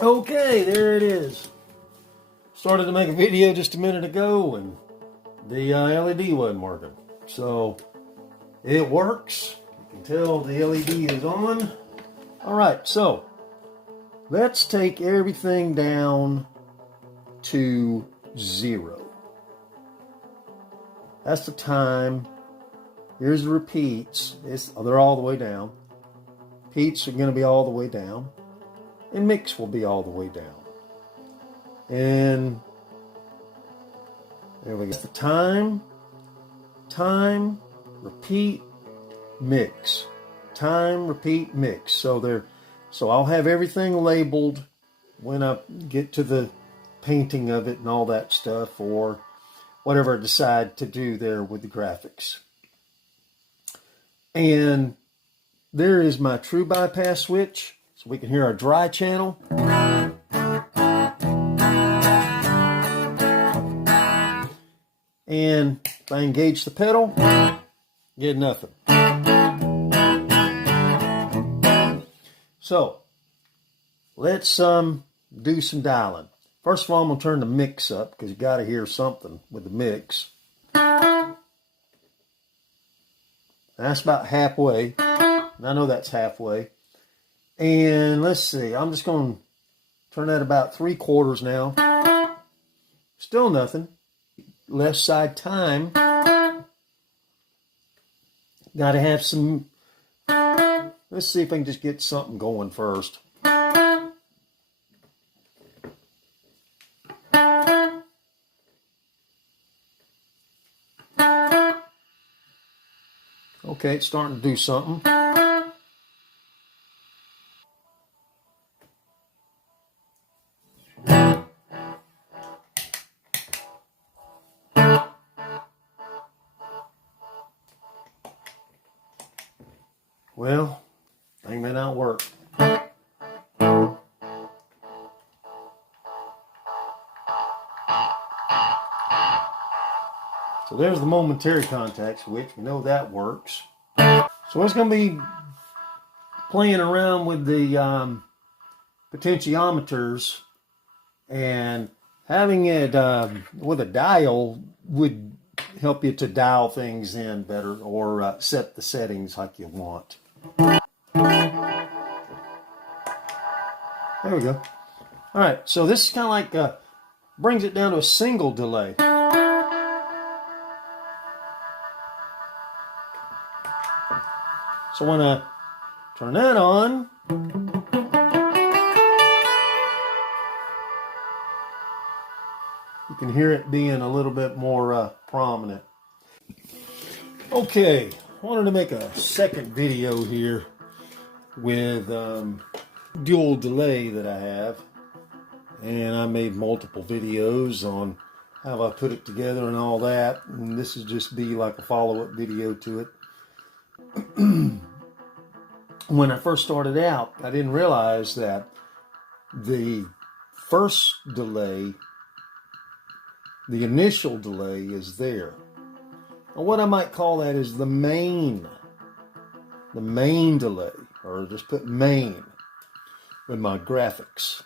Okay, there it is. Started to make a video just a minute ago and the LED wasn't working. So it works. You can tell the LED is on. All right, so let's take everything down to 0. That's the time. Here's the repeats. They're all the way down. Repeats are going to be all the way down. And mix will be all the way down. And there we go. The time, repeat, mix. Time, repeat, mix. So I'll have everything labeled when I get to the painting of it and all that stuff, or whatever I decide to do there with the graphics. And there is my true bypass switch, so we can hear our dry channel. And if I engage the pedal, get nothing. So let's do some dialing. First of all, I'm going to turn the mix up because you got to hear something with the mix. That's about halfway. And I know that's halfway. And let's see, I'm just going to turn that about 3/4 now. Still nothing. Left side time. Got to have some. Let's see if I can just get something going first. Okay, it's starting to do something. Well, I think that don't work. So there's the momentary contact switch. We know that works. So it's going to be playing around with the potentiometers, and having it with a dial would help you to dial things in better, or set the settings like you want. There we go. All right, so this is kind of like brings it down to a single delay. So when I turn that on, you can hear it being a little bit more prominent. Okay, I wanted to make a second video here with dual delay that I have. And I made multiple videos on how I put it together and all that. And this is just be like a follow-up video to it. When I first started out, I didn't realize that the first delay, the initial delay, is there. And what I might call that is the main delay, or just put main with my graphics.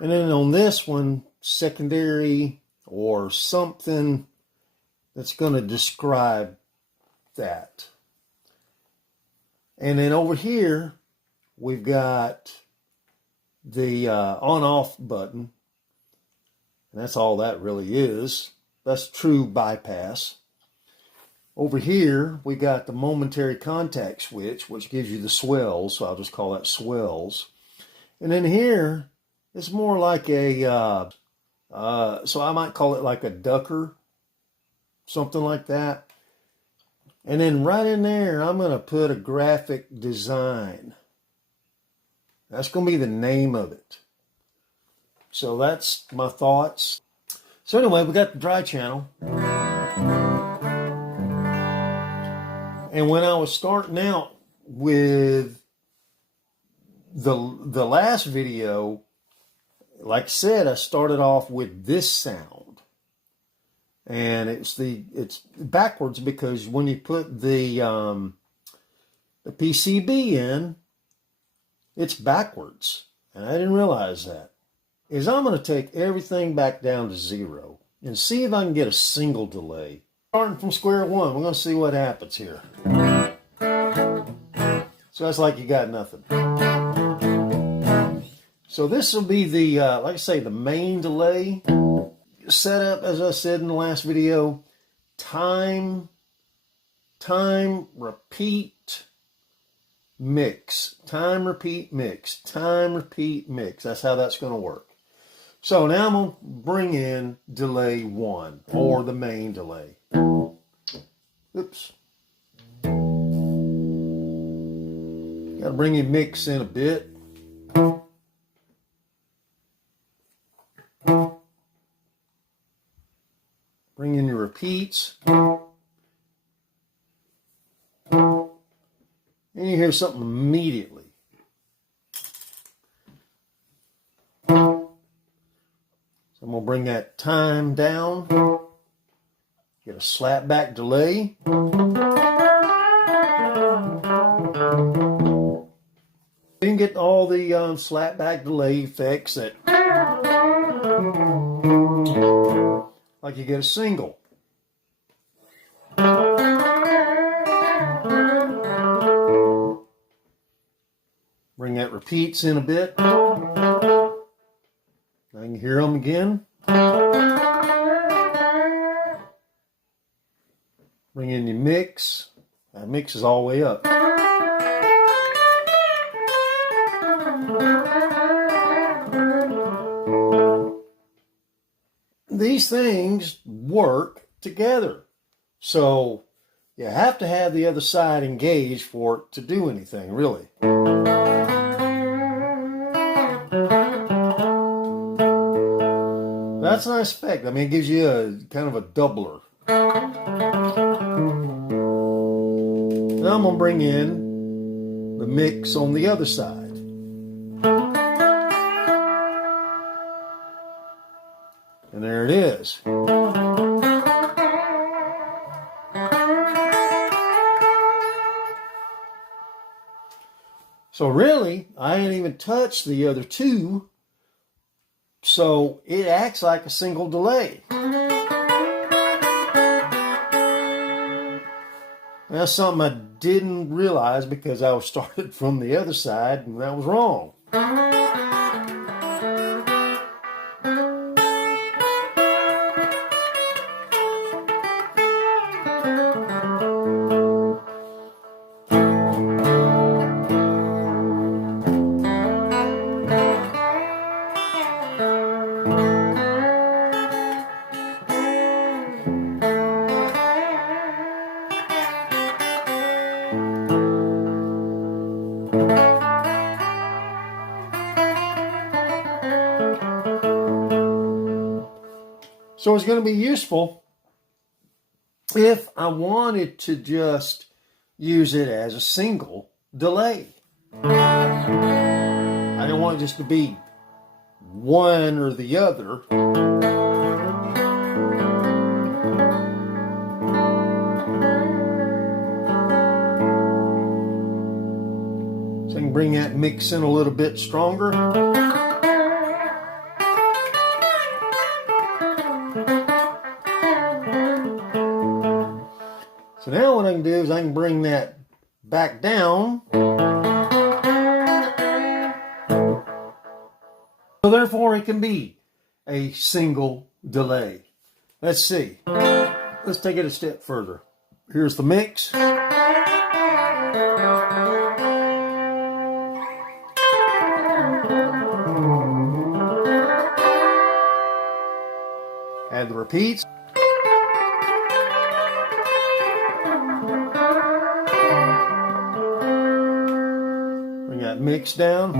And then on this one, secondary, or something that's going to describe that. And then over here, we've got the on-off button. And that's all that really is. That's true bypass. Over here, we got the momentary contact switch, which gives you the swells. So I'll just call that swells. And then here, it's more like a, so I might call it like a ducker, something like that. And then right in there, I'm going to put a graphic design. That's going to be the name of it. So that's my thoughts. So anyway, we got the dry channel. And when I was starting out with the last video, like I said, I started off with this sound. And it's backwards because when you put the PCB in, it's backwards. and I didn't realize that, is I'm going to take everything back down to 0 and see if I can get a single delay. Starting from square one, we're going to see what happens here. So that's like you got nothing. So this will be the, like I say, the main delay. Set up, as I said in the last video, time, repeat, mix. Time, repeat, mix. Time, repeat, mix. That's how that's going to work. So now I'm going to bring in delay 1, or the main delay. Oops. Got to bring your mix in a bit. Bring in your repeats. And you hear something immediately. So I'm going to bring that time down. Get a slap back delay. You can get all the slap back delay effects that like you get a single. Bring that repeats in a bit. I can hear them again. Bring in your mix. That mix is all the way up. These things work together. So you have to have the other side engaged for it to do anything, really. That's a nice effect. I mean, it gives you a kind of a doubler. Now I'm going to bring in the mix on the other side. And there it is. So really, I ain't even touched the other two. So it acts like a single delay. That's something I didn't realize because I was started from the other side and that was wrong. So it's going to be useful if I wanted to just use it as a single delay. I don't want it just to be one or the other. So I can bring that mix in a little bit stronger. So now what I can do is I can bring that back down. So therefore it can be a single delay. Let's see. Let's take it a step further. Here's the mix. Add the repeats. Bring that mix down.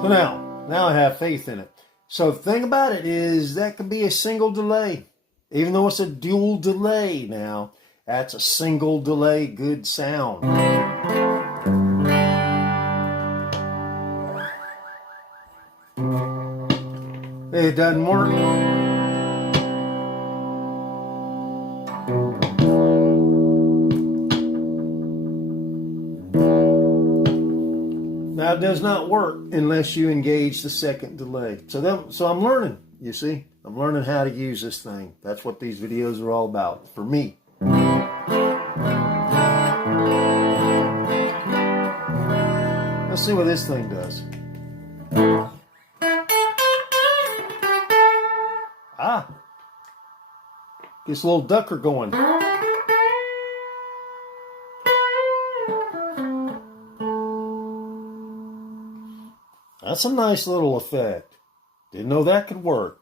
So now I have faith in it. So the thing about it is that can be a single delay. Even though it's a dual delay now, that's a single delay good sound. It doesn't work. Now it does not work unless you engage the second delay. So I'm learning, you see. I'm learning how to use this thing. That's what these videos are all about for me. Let's see what this thing does. Ah, gets a little ducker going. That's a nice little effect. Didn't know that could work.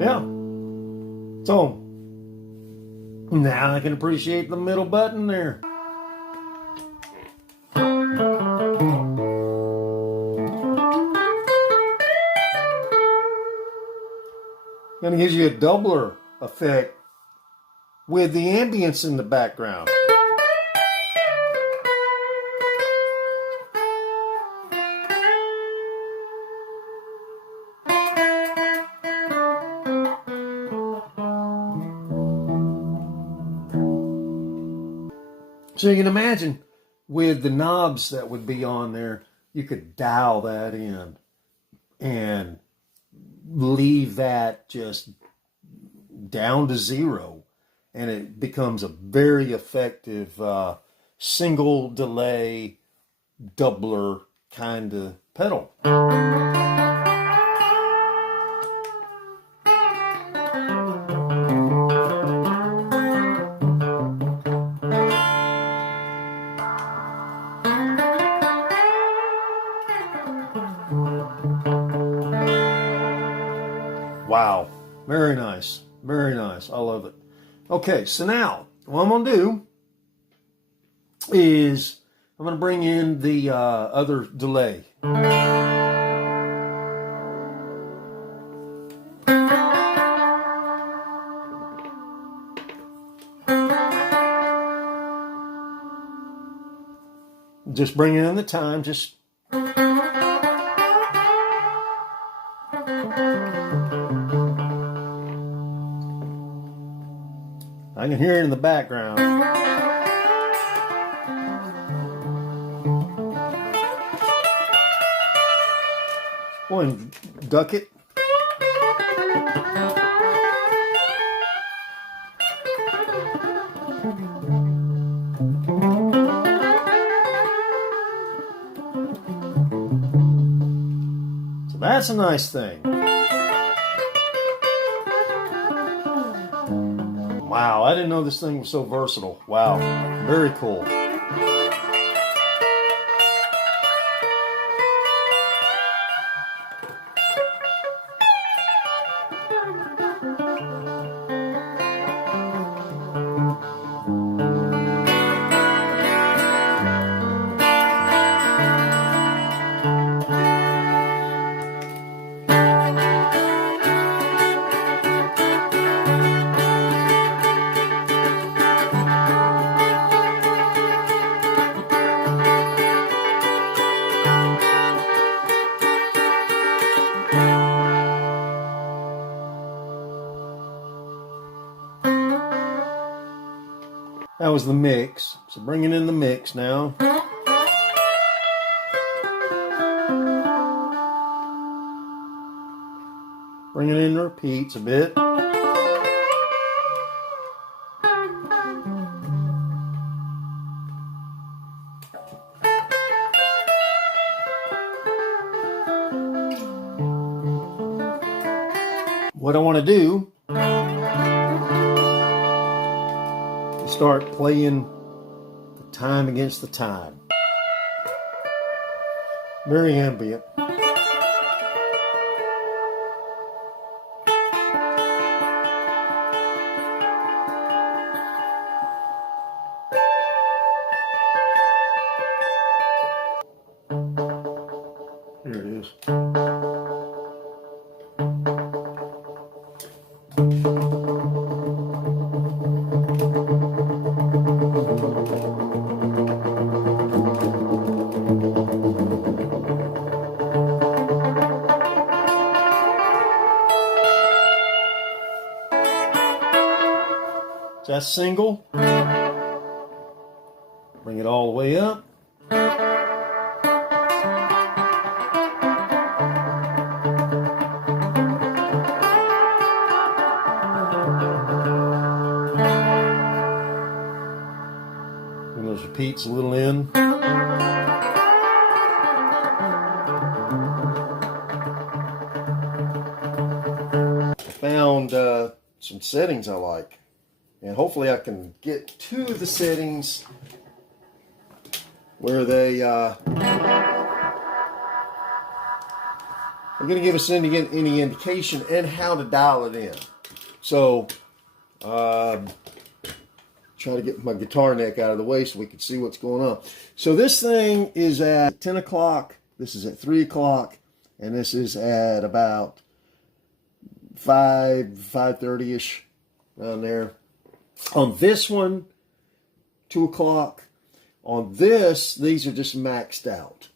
Yeah. So now I can appreciate the middle button there. Gonna give you a doubler effect with the ambience in the background. So you can imagine with the knobs that would be on there, you could dial that in and leave that just down to 0, and it becomes a very effective single delay doubler kind of pedal. Wow, very nice, very nice. I love it. Okay, so now what I'm going to do is I'm going to bring in the other delay. Just bringing in the time, just I can hear it in the background. Go and duck it. So that's a nice thing. Wow, I didn't know this thing was so versatile. Wow, very cool. That was the mix. So bringing in the mix now. Bringing in the repeats a bit. What I want to do is start playing the time against the time. Very ambient. That's single. Bring it all the way up. Bring those repeats a little in. Found some settings I like, and hopefully I can get to the settings where they are going to give us any indication and how to dial it in. So try to get my guitar neck out of the way so we can see what's going on. So this thing is at 10 o'clock, this is at 3 o'clock, and this is at about 5:30ish around there. On this one, 2 o'clock. On this, these are just maxed out.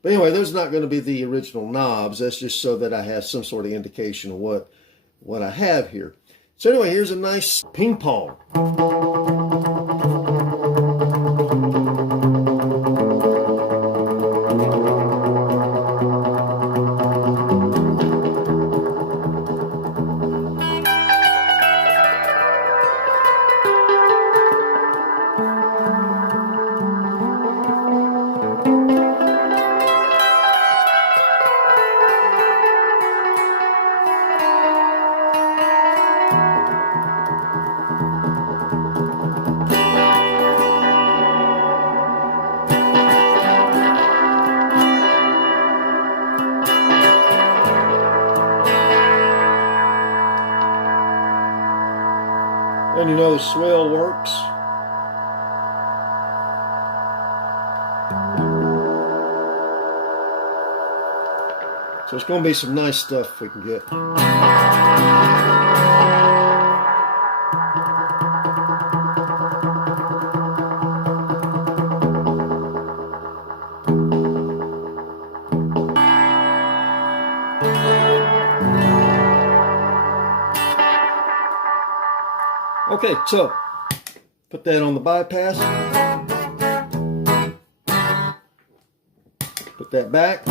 But anyway, those are not going to be the original knobs. That's just so that I have some sort of indication of what I have here. So anyway, here's a nice ping pong. And you know the swell works. So it's going to be some nice stuff we can get. Okay, so put that on the bypass. Put that back.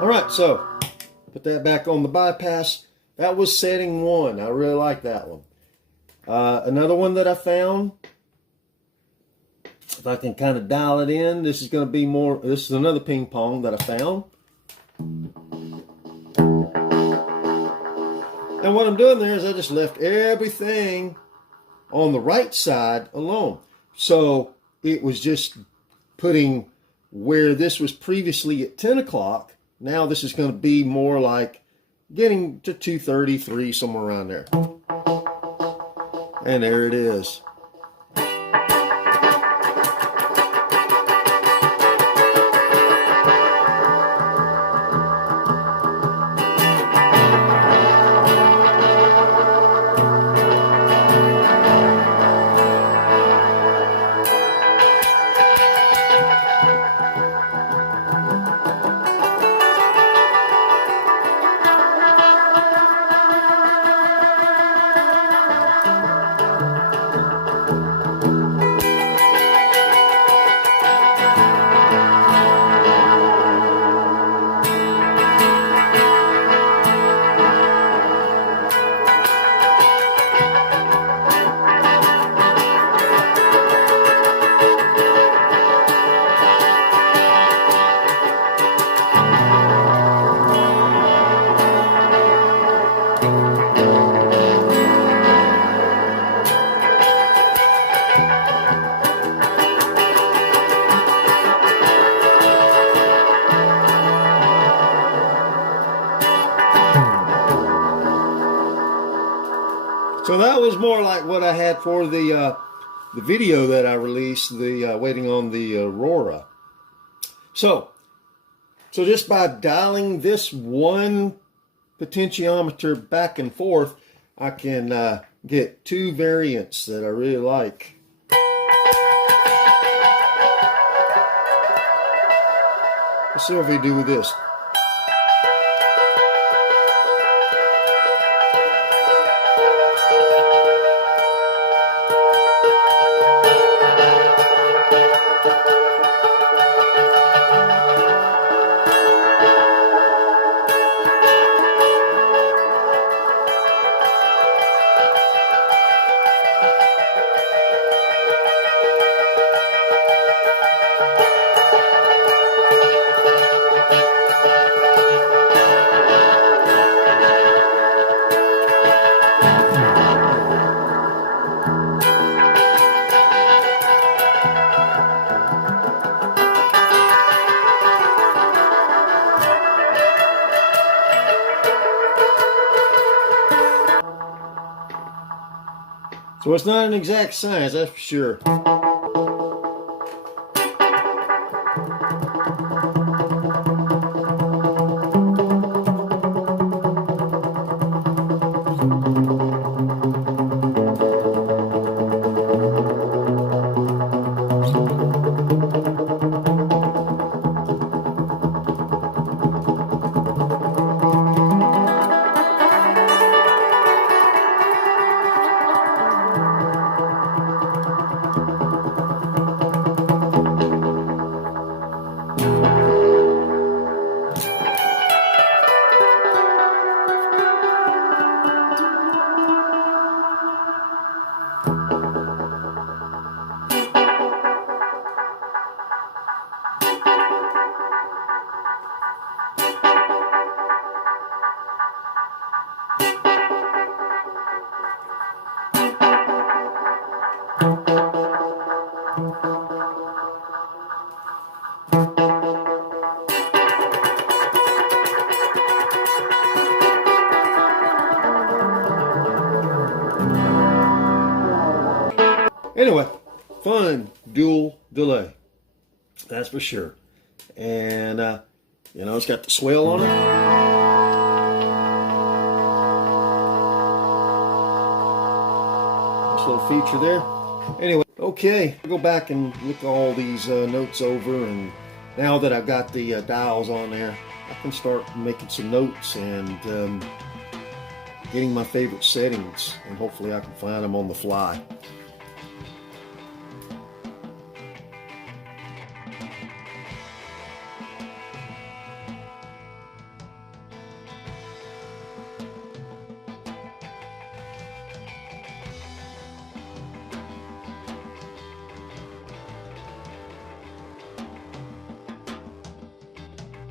All right, so put that back on the bypass. That was setting 1. I really like that one. Another one that I found, if I can kind of dial it in, this is going to be more, this is another ping pong that I found. And what I'm doing there is I just left everything on the right side alone. So it was just putting where this was previously at 10 o'clock. Now this is going to be more like getting to 2:33, somewhere around there. And there it is. So that was more like what I had for the video that I released, the Waiting on the Aurora. So just by dialing this one potentiometer back and forth, I can get two variants that I really like. Let's see what we do with this. So it's not an exact science, that's for sure. Anyway, fun dual delay, that's for sure. And you know, it's got the swell on it. Nice little feature there. Anyway, okay, I'll go back and look all these notes over, and now that I've got the dials on there, I can start making some notes and getting my favorite settings, and hopefully I can find them on the fly.